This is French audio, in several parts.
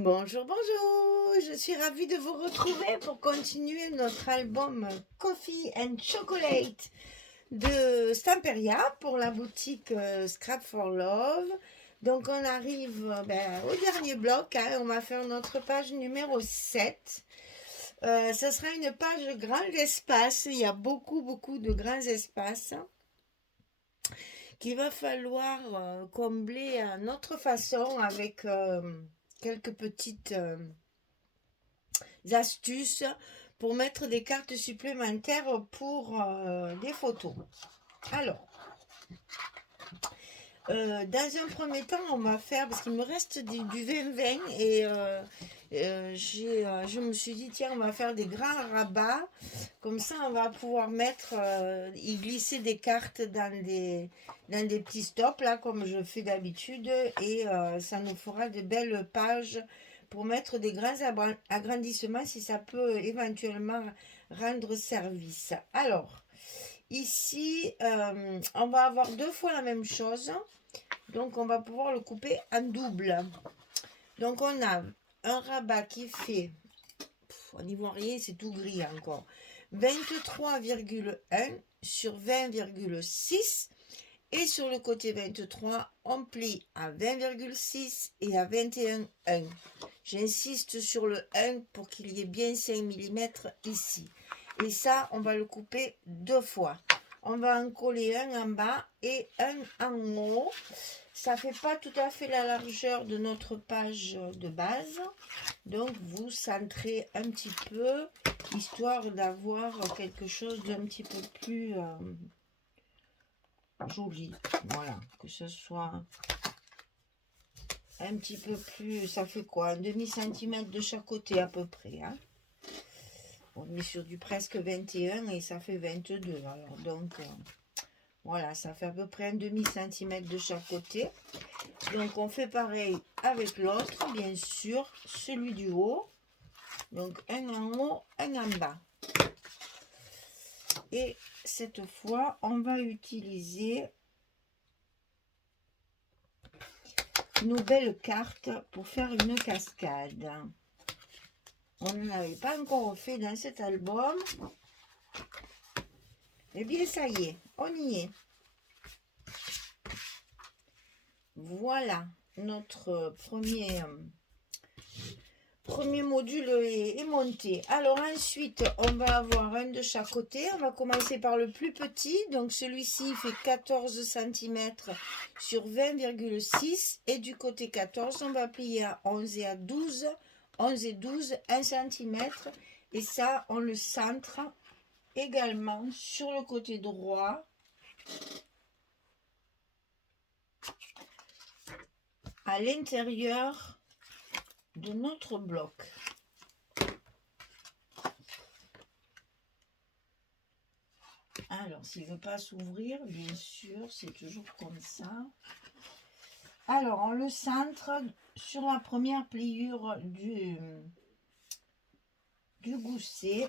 Bonjour, bonjour, je suis ravie de vous retrouver pour continuer notre album Coffee and Chocolate de Stamperia pour la boutique Scrap for Love. Donc on arrive au dernier bloc, hein, on va faire notre page numéro 7. Ça sera une page grand espace, il y a beaucoup de grands espaces qu'il va falloir combler à notre façon avec quelques petites astuces pour mettre des cartes supplémentaires pour des photos. Alors, dans un premier temps, on va faire, parce qu'il me reste du 20-20 et je me suis dit, tiens, on va faire des grands rabats. Comme ça, on va pouvoir y glisser des cartes dans des petits stops, là, comme je fais d'habitude. Et ça nous fera de belles pages pour mettre des grands agrandissements si ça peut éventuellement rendre service. Alors, ici, on va avoir deux fois la même chose. Donc, on va pouvoir le couper en double. Donc, on a un rabat qui fait, on n'y voit rien, c'est tout gris encore, 23,1 sur 20,6. Et sur le côté 23, on plie à 20,6 et à 21,1. J'insiste sur le 1 pour qu'il y ait bien 5 mm ici. Et ça, on va le couper deux fois. On va en coller un en bas et un en haut. Ça ne fait pas tout à fait la largeur de notre page de base. Donc, vous centrez un petit peu, histoire d'avoir quelque chose d'un petit peu plus joli. Voilà, que ce soit un petit peu plus, ça fait quoi, un demi-centimètre de chaque côté à peu près, hein. On est sur du presque 21 et ça fait 22. Alors donc, voilà, ça fait à peu près un demi-centimètre de chaque côté. Donc, on fait pareil avec l'autre, bien sûr, celui du haut. Donc, un en haut, un en bas. Et cette fois, on va utiliser nos belles cartes pour faire une cascade. On n'avait pas encore fait dans cet album. Eh bien, ça y est, on y est. Voilà, notre premier module est monté. Alors ensuite, on va avoir un de chaque côté. On va commencer par le plus petit. Donc celui-ci fait 14 cm sur 20,6. Et du côté 14, on va plier à 11 et à 12. 11 et 12, 1 cm. Et ça, on le centre également sur le côté droit. À l'intérieur de notre bloc. Alors, s'il ne veut pas s'ouvrir, bien sûr, c'est toujours comme ça. Alors, on le centre sur la première pliure du gousset.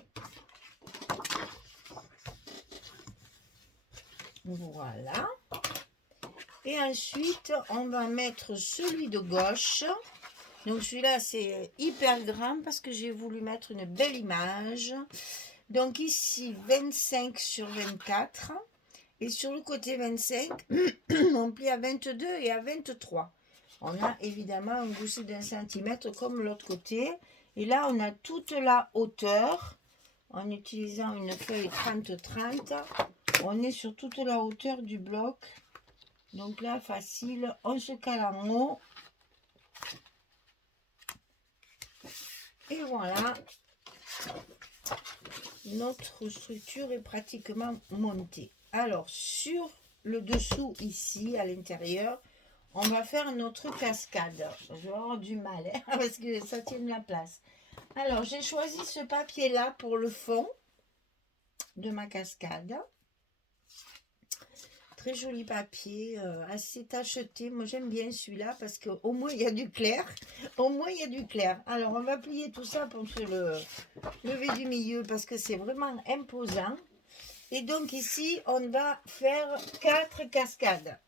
Voilà. Et ensuite, on va mettre celui de gauche. Donc, celui-là, c'est hyper grand parce que j'ai voulu mettre une belle image. Donc, ici, 25 sur 24. Et sur le côté 25, on plie à 22 et à 23. On a évidemment un gousset d'un centimètre comme l'autre côté. Et là, on a toute la hauteur. En utilisant une feuille 30-30, on est sur toute la hauteur du bloc. Donc là, facile, on se cale en haut. Et voilà, notre structure est pratiquement montée. Alors, sur le dessous, ici, à l'intérieur, on va faire notre cascade. Je vais avoir du mal, hein, parce que ça tient de la place. Alors, j'ai choisi ce papier-là pour le fond de ma cascade. Très joli papier, assez tacheté. Moi, j'aime bien celui-là parce qu'au moins, il y a du clair. Au moins, il y a du clair. Alors, on va plier tout ça pour se le lever du milieu parce que c'est vraiment imposant. Et donc, ici, on va faire 4 cascades.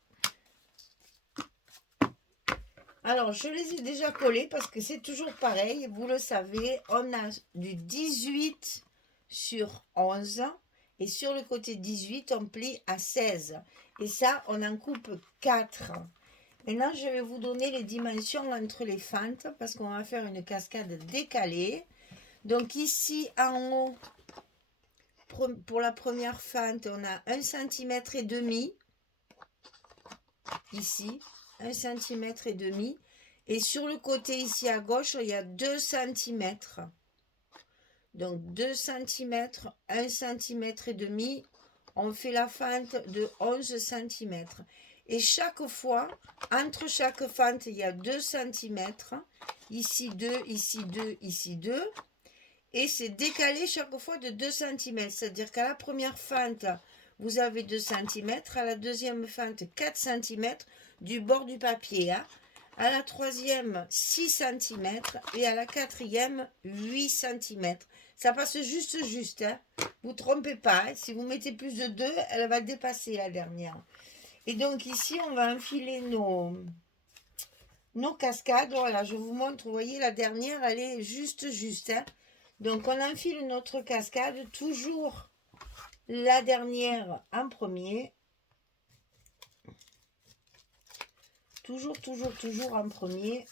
Alors, je les ai déjà collés parce que c'est toujours pareil. Vous le savez, on a du 18 sur 11. Et sur le côté 18, on plie à 16. Et ça, on en coupe 4. Maintenant, je vais vous donner les dimensions entre les fentes parce qu'on va faire une cascade décalée. Donc ici, en haut, pour la première fente, on a 1,5 cm. Ici, 1,5 cm. Et sur le côté ici à gauche, il y a 2 cm. Donc 2 cm, 1 cm et demi. On fait la fente de 11 cm. Et chaque fois, entre chaque fente, il y a 2 cm. Ici 2, ici 2, ici 2. Et c'est décalé chaque fois de 2 cm. C'est-à-dire qu'à la première fente, vous avez 2 cm. À la deuxième fente, 4 cm du bord du papier. Hein. À la troisième, 6 cm. Et à la quatrième, 8 cm. Ça passe juste. Hein. Vous ne trompez pas. Hein. Si vous mettez plus de 2, elle va dépasser la dernière. Et donc ici, on va enfiler nos cascades. Voilà, je vous montre. Vous voyez, la dernière, elle est juste. Hein. Donc, on enfile notre cascade, toujours la dernière en premier. Toujours en premier.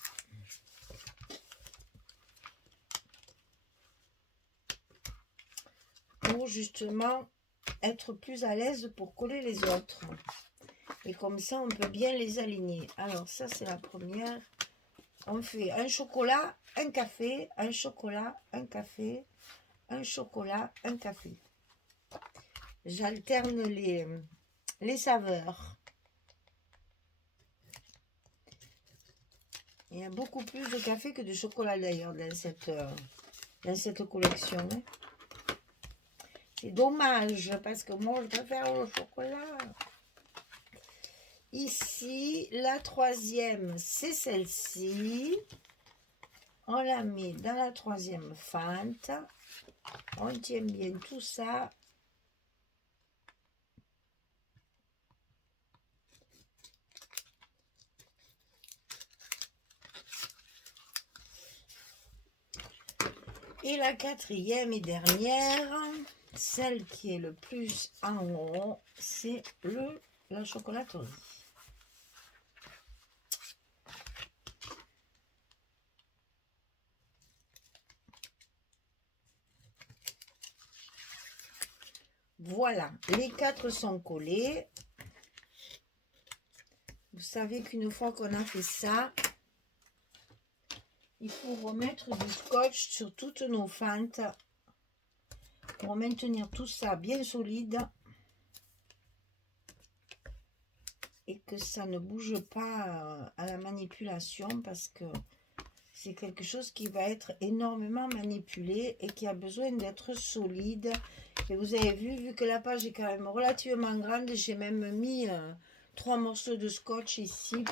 Pour justement être plus à l'aise pour coller les autres. Et comme ça, on peut bien les aligner. Alors, ça, c'est la première. On fait un chocolat, un café, un chocolat, un café, un chocolat, un café. J'alterne les saveurs. Il y a beaucoup plus de café que de chocolat d'ailleurs dans cette collection. Hein. C'est dommage parce que moi je préfère le chocolat. Ici, la troisième, c'est celle-ci. On la met dans la troisième fente. On tient bien tout ça. Et la quatrième et dernière, celle qui est le plus en haut, c'est la chocolaterie. Voilà, les 4 sont collés. Vous savez qu'une fois qu'on a fait ça, il faut remettre du scotch sur toutes nos fentes pour maintenir tout ça bien solide et que ça ne bouge pas à la manipulation parce que c'est quelque chose qui va être énormément manipulé et qui a besoin d'être solide. Et vous avez vu que la page est quand même relativement grande, j'ai même mis 3 morceaux de scotch ici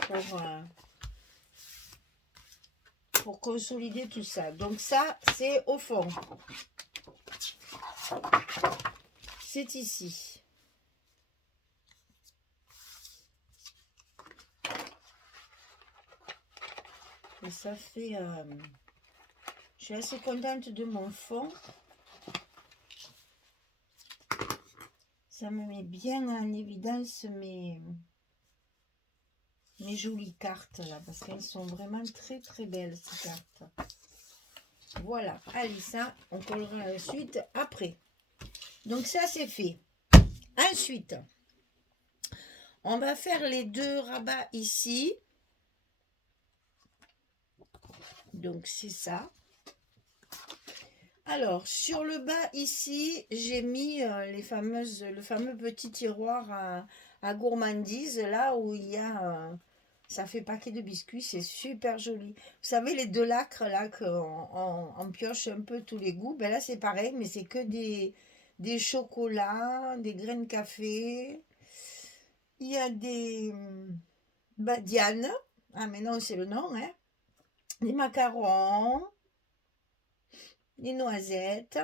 pour consolider tout ça. Donc ça, c'est au fond. C'est ici. Et ça fait... je suis assez contente de mon fond. Ça me met bien en évidence mes jolies cartes là, parce qu'elles sont vraiment très belles ces cartes. Voilà, allez, ça, on collera la suite après. Donc ça, c'est fait. Ensuite, on va faire les 2 rabats ici. Donc, c'est ça. Alors, sur le bas ici, j'ai mis le fameux petit tiroir à gourmandise, là où il y a... ça fait paquet de biscuits, c'est super joli. Vous savez, les 2 lacres, là, qu'on pioche un peu tous les goûts, ben là, c'est pareil, mais c'est que des chocolats, des graines de café. Il y a des badianes. Ah, mais non, c'est le nom, hein. Des macarons. Les noisettes.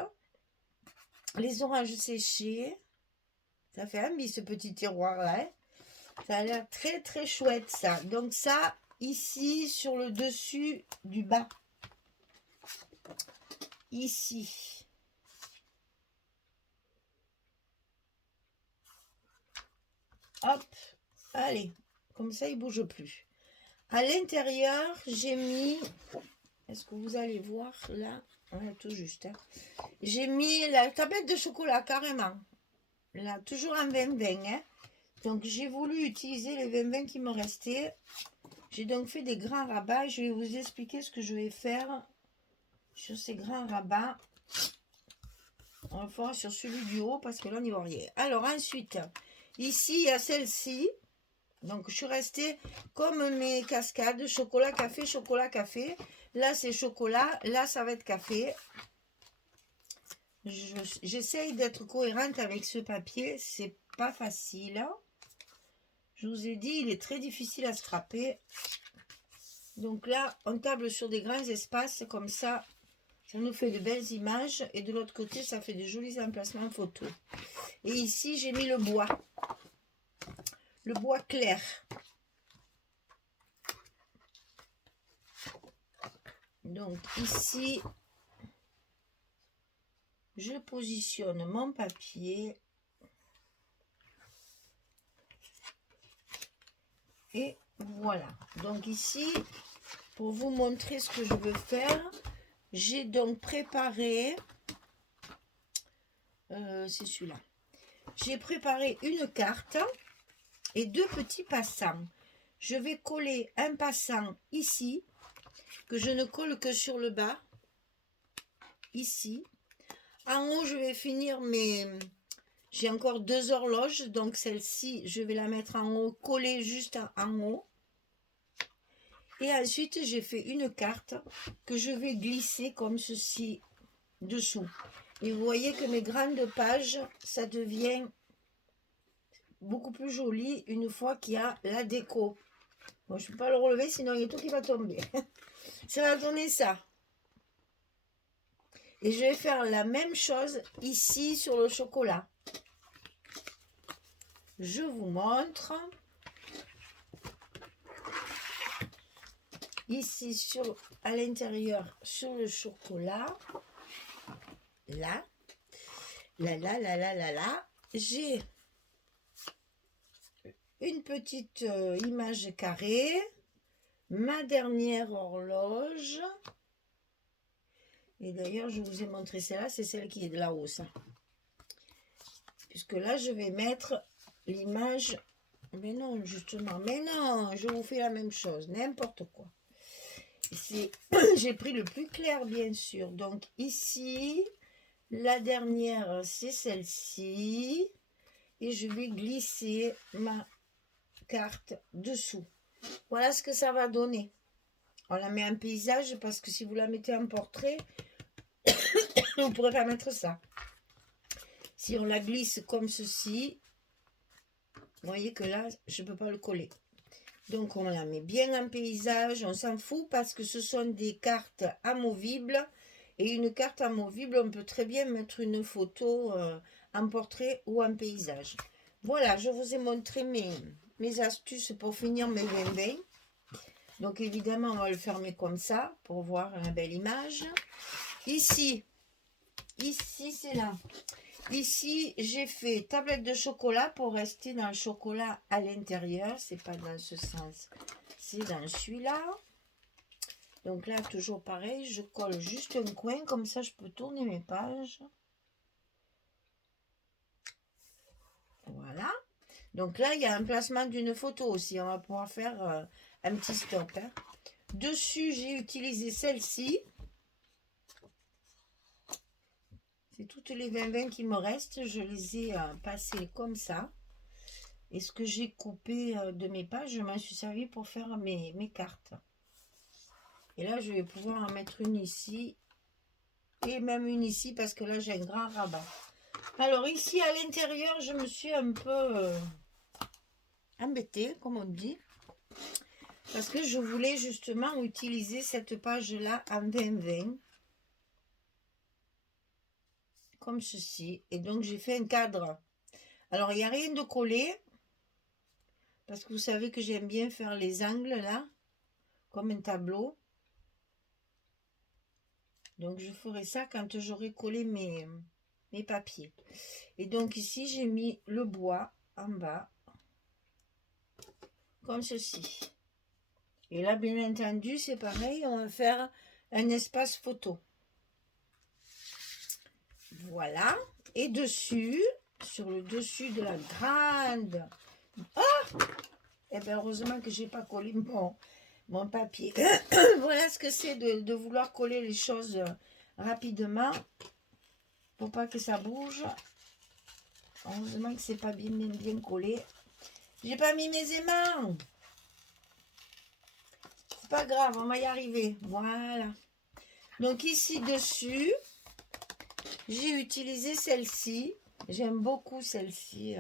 Les oranges séchées. Ça fait un ce petit tiroir-là. Hein. Ça a l'air très chouette, ça. Donc ça, ici sur le dessus du bas. Ici. Hop, allez, comme ça il bouge plus. À l'intérieur, j'ai mis, est-ce que vous allez voir là, ouais, tout juste, hein. J'ai mis la tablette de chocolat carrément, là, toujours en 20-20, hein. Donc j'ai voulu utiliser les 20-20 qui me restaient. J'ai donc fait des grands rabats. Je vais vous expliquer ce que je vais faire sur ces grands rabats. On va faire sur celui du haut parce que là on n'y voit rien. Alors ensuite, ici il y a celle-ci. Donc je suis restée comme mes cascades, chocolat, café, chocolat, café. Là c'est chocolat, là ça va être café. J'essaye d'être cohérente avec ce papier, c'est pas facile. Je vous ai dit, il est très difficile à scraper. Donc là, on table sur des grands espaces, comme ça, ça nous fait de belles images. Et de l'autre côté, ça fait de jolis emplacements photos. Et ici, j'ai mis le bois clair. Donc ici, je positionne mon papier. Et voilà. Donc ici, pour vous montrer ce que je veux faire, j'ai donc préparé, c'est celui-là. J'ai préparé une carte et deux petits passants. Je vais coller un passant ici, que je ne colle que sur le bas, ici. En haut, je vais finir mes... J'ai encore deux horloges, donc celle-ci, je vais la mettre en haut, coller juste en haut. Et ensuite, j'ai fait une carte que je vais glisser comme ceci dessous. Et vous voyez que mes grandes pages, ça devient beaucoup plus joli une fois qu'il y a la déco. Bon, je ne peux pas le relever, sinon il y a tout qui va tomber. Ça va donner ça. Et je vais faire la même chose ici sur le chocolat. Je vous montre. Ici, à l'intérieur, sur le chocolat. Là. Là. J'ai une petite image carrée. Ma dernière horloge. Et d'ailleurs, je vous ai montré celle-là. C'est celle qui est de là-haut, ça. Puisque là, je vais mettre l'image... Mais non, justement. Mais non, je vous fais la même chose. N'importe quoi. J'ai pris le plus clair, bien sûr. Donc, ici, la dernière, c'est celle-ci. Et je vais glisser ma carte dessous. Voilà ce que ça va donner. On la met en paysage parce que si vous la mettez en portrait, vous ne pourrez pas mettre ça. Si on la glisse comme ceci, vous voyez que là, je ne peux pas le coller. Donc, on la met bien en paysage. On s'en fout parce que ce sont des cartes amovibles. Et une carte amovible, on peut très bien mettre une photo en portrait ou en paysage. Voilà, je vous ai montré mes astuces pour finir mes 20-20. Donc, évidemment, on va le fermer comme ça pour voir la belle image. Ici, c'est là. Ici, j'ai fait tablette de chocolat pour rester dans le chocolat à l'intérieur. C'est pas dans ce sens, c'est dans celui-là. Donc là, toujours pareil, je colle juste un coin, comme ça je peux tourner mes pages. Voilà. Donc là, il y a un placement d'une photo aussi. On va pouvoir faire un petit stop, hein. Dessus, j'ai utilisé celle-ci. C'est toutes les 20-20 qui me restent. Je les ai passées comme ça. Et ce que j'ai coupé de mes pages, je m'en suis servi pour faire mes cartes. Et là, je vais pouvoir en mettre une ici. Et même une ici, parce que là, j'ai un grand rabat. Alors ici, à l'intérieur, je me suis un peu embêtée, comme on dit. Parce que je voulais justement utiliser cette page-là en 20-20. Comme ceci. Et donc, j'ai fait un cadre. Alors, il n'y a rien de collé. Parce que vous savez que j'aime bien faire les angles, là. comme un tableau. Donc, je ferai ça quand j'aurai collé mes papiers. Et donc, ici, j'ai mis le bois en bas, comme ceci. Et là, bien entendu, c'est pareil, on va faire un espace photo. Voilà. Et dessus, sur le dessus de la grande... Ah! Eh bien, heureusement que j'ai pas collé mon papier. Voilà ce que c'est de vouloir coller les choses rapidement. Pour pas que ça bouge. Heureusement que c'est pas bien collé. J'ai pas mis mes aimants. C'est pas grave, on va y arriver. Voilà. Donc ici dessus, j'ai utilisé celle-ci. J'aime beaucoup celle-ci.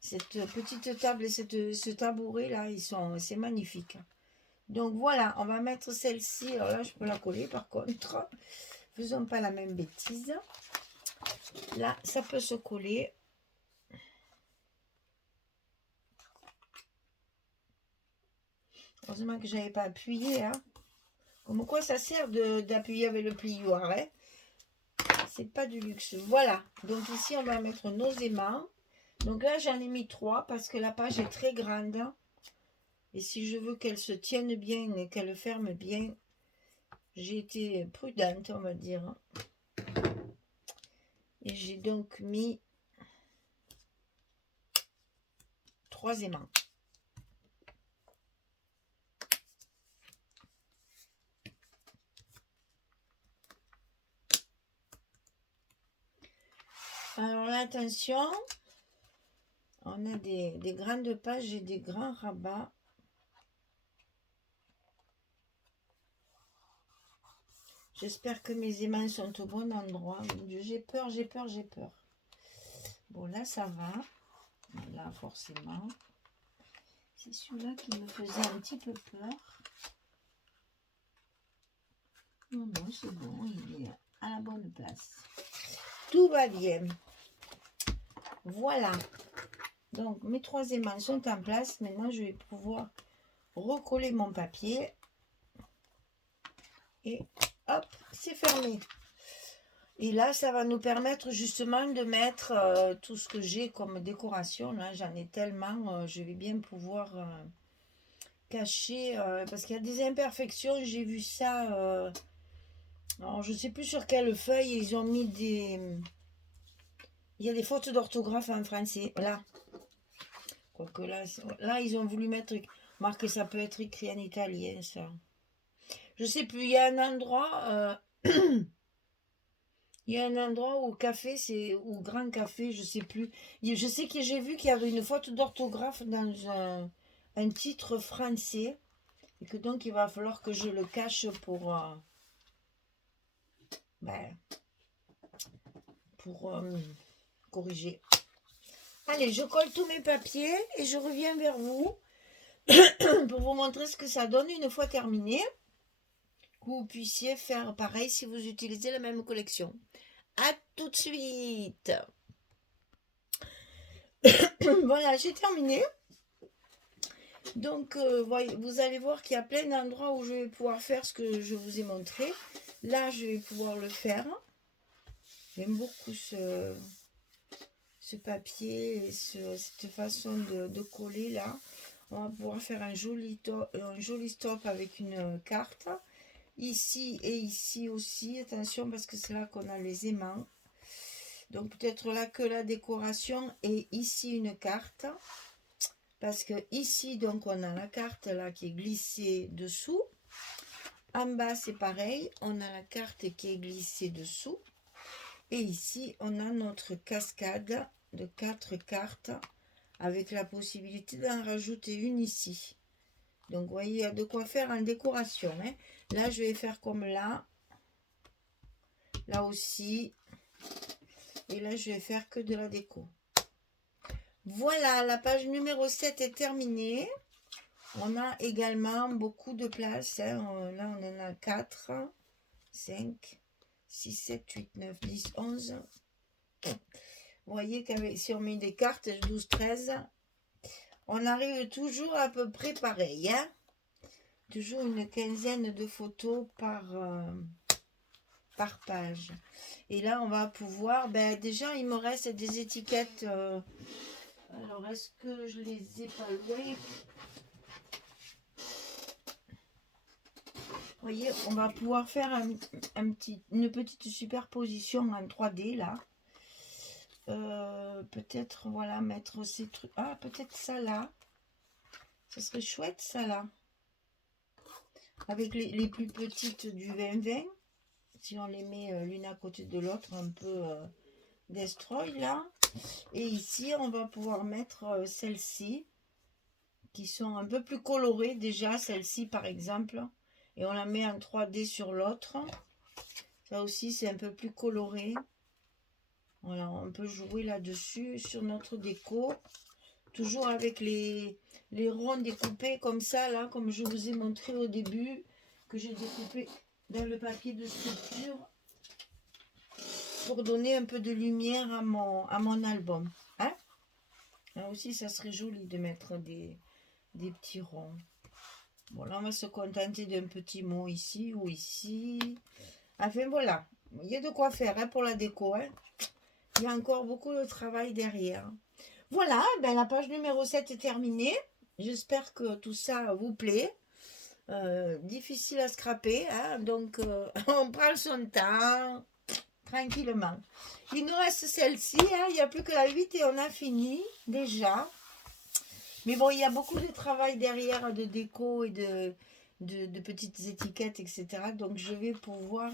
Cette petite table et ce tabouret là, c'est magnifique. Donc voilà, on va mettre celle-ci. Alors là, je peux la coller par contre. Faisons pas la même bêtise. Là, ça peut se coller. Heureusement que j'avais pas appuyé. Hein. Comme quoi ça sert d'appuyer avec le plioir. Hein. C'est pas du luxe. Voilà. Donc ici, on va mettre nos aimants. Donc là, j'en ai mis 3 parce que la page est très grande. Et si je veux qu'elle se tienne bien et qu'elle ferme bien, j'ai été prudente, on va dire. Et j'ai donc mis 3 aimants. Alors là, attention, on a des grandes pages et des grands rabats. J'espère que mes aimants sont au bon endroit. J'ai peur, j'ai peur, j'ai peur. Bon, là, ça va. Là, forcément. C'est celui-là qui me faisait un petit peu peur. Non, non, c'est bon, il est à la bonne place. Tout va bien. Voilà. Donc, mes 3 aimants sont en place. Maintenant, je vais pouvoir recoller mon papier. Et hop, c'est fermé. Et là, ça va nous permettre justement de mettre tout ce que j'ai comme décoration. Là, j'en ai tellement. Je vais bien pouvoir cacher. Parce qu'il y a des imperfections. J'ai vu ça. Alors, je ne sais plus sur quelle feuille. Ils ont mis des... Il y a des fautes d'orthographe en français. Là. Quoique là, ils ont voulu mettre... Marque, ça peut être écrit en italien, ça. Je sais plus. Il y a un endroit... Il y a un endroit où café, c'est ou grand café, je sais plus. Je sais que j'ai vu qu'il y avait une faute d'orthographe dans un titre français. Et que donc il va falloir que je le cache pour corriger. Allez, je colle tous mes papiers et je reviens vers vous pour vous montrer ce que ça donne une fois terminé. Que vous puissiez faire pareil si vous utilisez la même collection. À tout de suite. Voilà, j'ai terminé. Donc, vous allez voir qu'il y a plein d'endroits où je vais pouvoir faire ce que je vous ai montré. Là, je vais pouvoir le faire. J'aime beaucoup ce papier et cette façon de coller là. On va pouvoir faire un joli stop avec une carte. Ici et ici aussi. Attention parce que c'est là qu'on a les aimants. Donc, peut-être là que la décoration et ici une carte. Parce que ici, donc, on a la carte là qui est glissée dessous. En bas, c'est pareil. On a la carte qui est glissée dessous. Et ici, on a notre cascade de 4 cartes avec la possibilité d'en rajouter une ici. Donc, vous voyez, il y a de quoi faire en décoration. Hein. Là, je vais faire comme là. Là aussi. Et là, je vais faire que de la déco. Voilà, la page numéro 7 est terminée. On a également beaucoup de place. Hein. Là, on en a 4, 5, 6, 7, 8, 9, 10, 11. Vous voyez qu'avec si on met des cartes, 12, 13, on arrive toujours à peu près pareil. Hein. toujours une quinzaine de photos par page. Et là, on va pouvoir... Ben, déjà, il me reste des étiquettes. Alors, est-ce que je les ai pas louées? Vous voyez, on va pouvoir faire une petite superposition en 3D, là. Peut-être, voilà, mettre ces trucs... Ah, peut-être ça, là. Ça serait chouette, ça, là. Avec les plus petites du 20-20. Si on les met l'une à côté de l'autre, un peu destroy là. Et ici, on va pouvoir mettre celles-ci, qui sont un peu plus colorées déjà, celle-ci par exemple. Et on la met en 3D sur l'autre. Ça aussi, c'est un peu plus coloré. Voilà, on peut jouer là-dessus sur notre déco. Toujours avec les ronds découpés comme ça, là, comme je vous ai montré au début, que j'ai découpé dans le papier de sculpture pour donner un peu de lumière à mon album. Hein? Là aussi, ça serait joli de mettre des petits ronds. Bon, là, on va se contenter d'un petit mot ici ou ici. Enfin, voilà. Il y a de quoi faire hein, pour la déco. Hein? Il y a encore beaucoup de travail derrière. Voilà, ben, la page numéro 7 est terminée. J'espère que tout ça vous plaît. Difficile à scraper, hein? Donc on prend son temps tranquillement. Il nous reste celle-ci, hein? Il n'y a plus que la 8 et on a fini déjà. Mais bon, il y a beaucoup de travail derrière de déco et de petites étiquettes, etc. Donc je vais pouvoir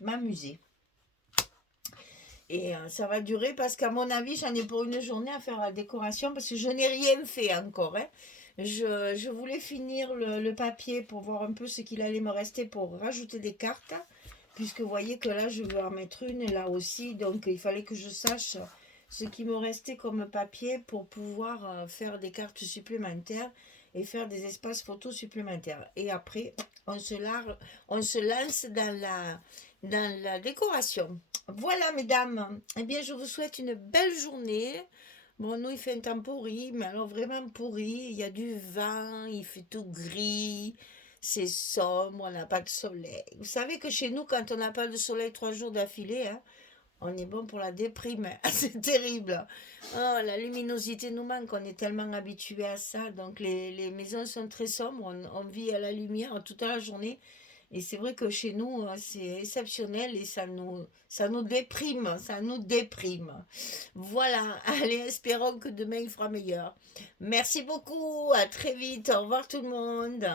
m'amuser. Et ça va durer parce qu'à mon avis, j'en ai pour une journée à faire la décoration parce que je n'ai rien fait encore. Hein. Je voulais finir le papier pour voir un peu ce qu'il allait me rester pour rajouter des cartes. Puisque vous voyez que là, je vais en mettre une là aussi. Donc, il fallait que je sache ce qui me restait comme papier pour pouvoir faire des cartes supplémentaires et faire des espaces photos supplémentaires. Et après, on se lance dans la décoration. Voilà, mesdames. Eh bien, je vous souhaite une belle journée. Bon, nous, il fait un temps pourri, mais alors vraiment pourri. Il y a du vent, il fait tout gris, c'est sombre, on n'a pas de soleil. Vous savez que chez nous, quand on n'a pas de soleil 3 jours d'affilée, hein, on est bon pour la déprime. Hein. C'est terrible. Oh, la luminosité nous manque, on est tellement habitué à ça. Donc, les maisons sont très sombres, on vit à la lumière toute la journée. Et c'est vrai que chez nous, c'est exceptionnel et ça nous déprime, ça nous déprime. Voilà, allez, espérons que demain il fera meilleur. Merci beaucoup, à très vite, au revoir tout le monde.